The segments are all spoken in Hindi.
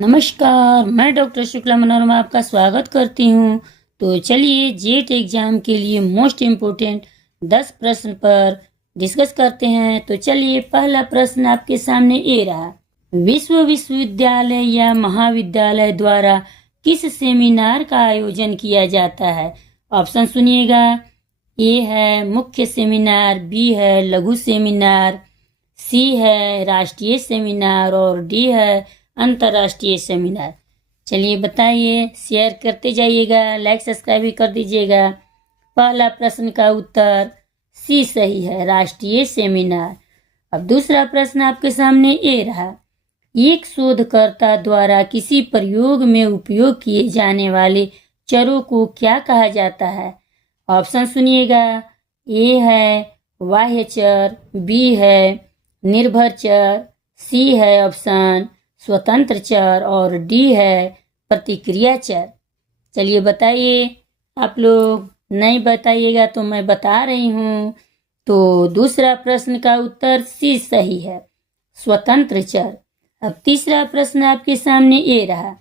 नमस्कार, मैं डॉक्टर शुक्ला मनोरमा आपका स्वागत करती हूँ। तो चलिए जेट एग्जाम के लिए मोस्ट इम्पोर्टेंट 10 प्रश्न पर डिस्कस करते हैं। तो चलिए पहला प्रश्न आपके सामने ये रहा। विश्वविद्यालय या महाविद्यालय द्वारा किस सेमिनार का आयोजन किया जाता है? ऑप्शन सुनिएगा। ए है मुख्य सेमिनार, बी है लघु सेमिनार, सी है राष्ट्रीय सेमिनार और डी है अंतर्राष्ट्रीय सेमिनार। चलिए बताइए, शेयर करते जाइएगा, लाइक सब्सक्राइब भी कर दीजिएगा। पहला प्रश्न का उत्तर सी सही है, राष्ट्रीय सेमिनार। अब दूसरा प्रश्न आपके सामने ये रहा। एक शोधकर्ता द्वारा किसी प्रयोग में उपयोग किए जाने वाले चरों को क्या कहा जाता है? ऑप्शन सुनिएगा। ए है बाह्य चर, बी है निर्भर चर, सी है ऑप्शन स्वतंत्र चर और डी है प्रतिक्रिया चर। चलिए बताइए, आप लोग नहीं बताइएगा तो मैं बता रही हूँ। तो दूसरा प्रश्न का उत्तर सी सही है, स्वतंत्र चर। अब तीसरा प्रश्न आपके सामने ये रहा।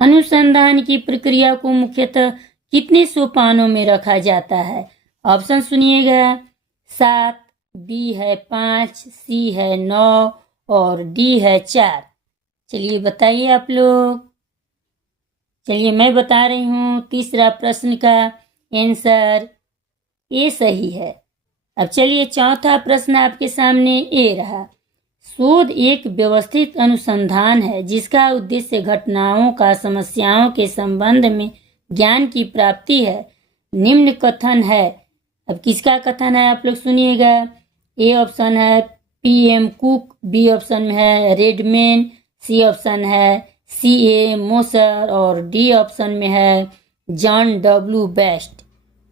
अनुसंधान की प्रक्रिया को मुख्यतः कितने सोपानों में रखा जाता है? ऑप्शन सुनिएगा। 7, बी है 5, सी है 9 और डी है 4। चलिए बताइए आप लोग। चलिए मैं बता रही हूँ, तीसरा प्रश्न का आंसर ए सही है। अब चलिए चौथा प्रश्न आपके सामने ए रहा। शोध एक व्यवस्थित अनुसंधान है जिसका उद्देश्य घटनाओं का समस्याओं के संबंध में ज्ञान की प्राप्ति है। निम्न कथन है। अब किसका कथन है आप लोग सुनिएगा। ए ऑप्शन है PM कुक, बी ऑप्शन में है रेडमैन, सी ऑप्शन है CA मोसर और डी ऑप्शन में है जॉन W बेस्ट।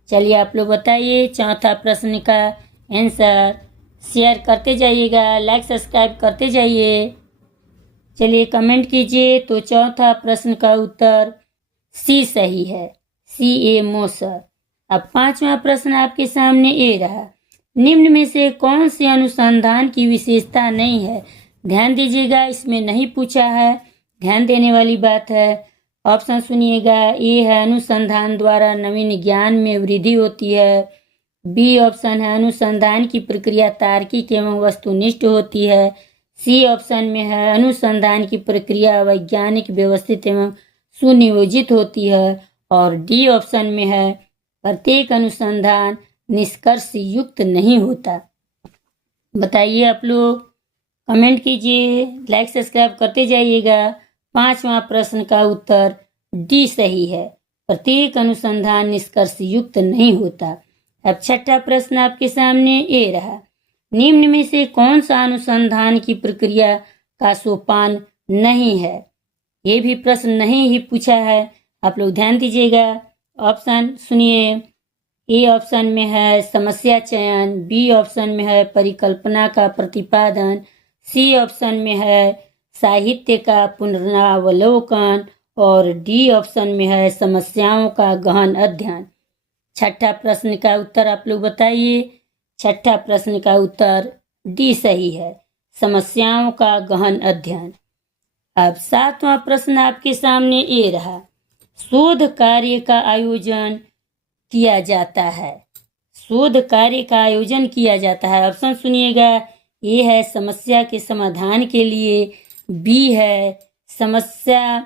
चलिए आप लोग बताइए चौथा प्रश्न का आंसर। शेयर करते जाइएगा, लाइक सब्सक्राइब करते जाइए। चलिए कमेंट कीजिए। तो चौथा प्रश्न का उत्तर सी सही है, CA मोसर। अब पांचवा प्रश्न आपके सामने ये रहा। निम्न में से कौन से अनुसंधान की विशेषता नहीं है? ध्यान दीजिएगा, इसमें नहीं पूछा है, ध्यान देने वाली बात है। ऑप्शन सुनिएगा। ए है अनुसंधान द्वारा नवीन ज्ञान में वृद्धि होती है, बी ऑप्शन है अनुसंधान की प्रक्रिया तार्किक एवं वस्तुनिष्ठ होती है, सी ऑप्शन में है अनुसंधान की प्रक्रिया वैज्ञानिक व्यवस्थित एवं सुनियोजित होती है और डी ऑप्शन में है प्रत्येक अनुसंधान निष्कर्ष युक्त नहीं होता। बताइए आप लोग, कमेंट कीजिए, लाइक सब्सक्राइब करते जाइएगा। पांचवा प्रश्न का उत्तर डी सही है, प्रत्येक अनुसंधान निष्कर्ष युक्त नहीं होता। अब छठा प्रश्न आपके सामने ये रहा। निम्न में से कौन सा अनुसंधान की प्रक्रिया का सोपान नहीं है? ये भी प्रश्न नहीं ही पूछा है, आप लोग ध्यान दीजिएगा। ऑप्शन सुनिए। ए ऑप्शन में है समस्या चयन, बी ऑप्शन में है परिकल्पना का प्रतिपादन, सी ऑप्शन में है साहित्य का पुनरावलोकन और डी ऑप्शन में है समस्याओं का गहन अध्ययन। छठा प्रश्न का उत्तर आप लोग बताइए। छठा प्रश्न का उत्तर डी सही है, समस्याओं का गहन अध्ययन। अब सातवां प्रश्न आपके सामने ये रहा। शोध कार्य का आयोजन किया जाता है। शोध कार्य का आयोजन किया जाता है। ऑप्शन सुनिएगा। ए है समस्या के समाधान के लिए, बी है समस्या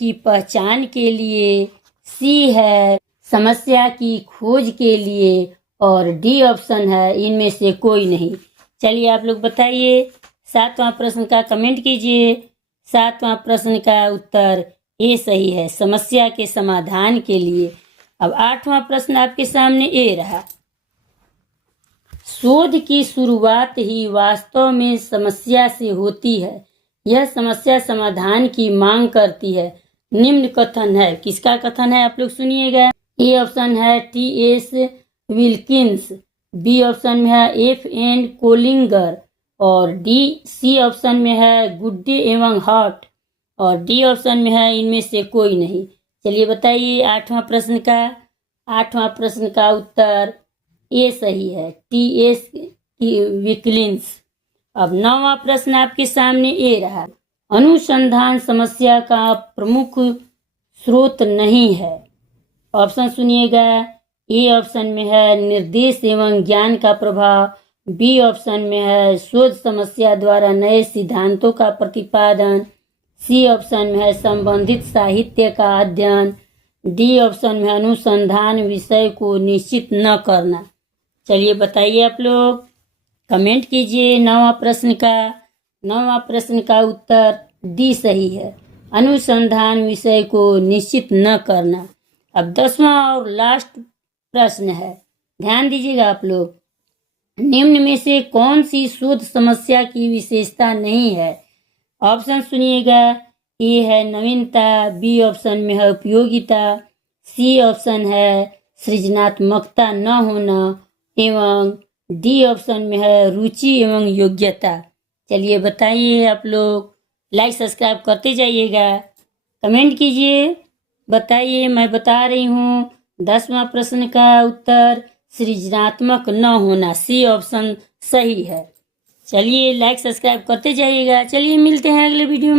की पहचान के लिए, सी है समस्या की खोज के लिए और डी ऑप्शन है इनमें से कोई नहीं। चलिए आप लोग बताइए। सातवां प्रश्न का कमेंट कीजिए। सातवां प्रश्न का उत्तर ए सही है, समस्या के समाधान के लिए। अब आठवां प्रश्न आपके सामने ये रहा। शोध की शुरुआत ही वास्तव में समस्या से होती है, यह समस्या समाधान की मांग करती है। निम्न कथन है। किसका कथन है आप लोग सुनिएगा। ए ऑप्शन है TS विल्किंस, बी ऑप्शन में है FN कोलिंगर और सी ऑप्शन में है गुड्डे एवं हॉट और डी ऑप्शन में है इनमें से कोई नहीं। चलिए बताइए आठवां प्रश्न का उत्तर ए सही है, TS विल्किंस। अब नौवां प्रश्न आपके सामने ये रहा। अनुसंधान समस्या का प्रमुख स्रोत नहीं है। ऑप्शन सुनिएगा। ए ऑप्शन में है निर्देश एवं ज्ञान का प्रभाव, बी ऑप्शन में है शोध समस्या द्वारा नए सिद्धांतों का प्रतिपादन, सी ऑप्शन में है संबंधित साहित्य का अध्ययन, डी ऑप्शन में अनुसंधान विषय को निश्चित न करना। चलिए बताइए आप लोग, कमेंट कीजिए। नौवां प्रश्न का उत्तर डी सही है, अनुसंधान विषय को निश्चित न करना। अब 10वां और लास्ट प्रश्न है, ध्यान दीजिएगा आप लोग। निम्न में से कौन सी शोध समस्या की विशेषता नहीं है? ऑप्शन सुनिएगा। ए है नवीनता, बी ऑप्शन में है उपयोगिता, सी ऑप्शन है सृजनात्मकता न होना एवं डी ऑप्शन में है रुचि एवं योग्यता। चलिए बताइए आप लोग, लाइक सब्सक्राइब करते जाइएगा, कमेंट कीजिए, बताइए। मैं बता रही हूँ 10वां प्रश्न का उत्तर सृजनात्मक न होना, सी ऑप्शन सही है। चलिए लाइक सब्सक्राइब करते जाइएगा। चलिए मिलते हैं अगले वीडियो में।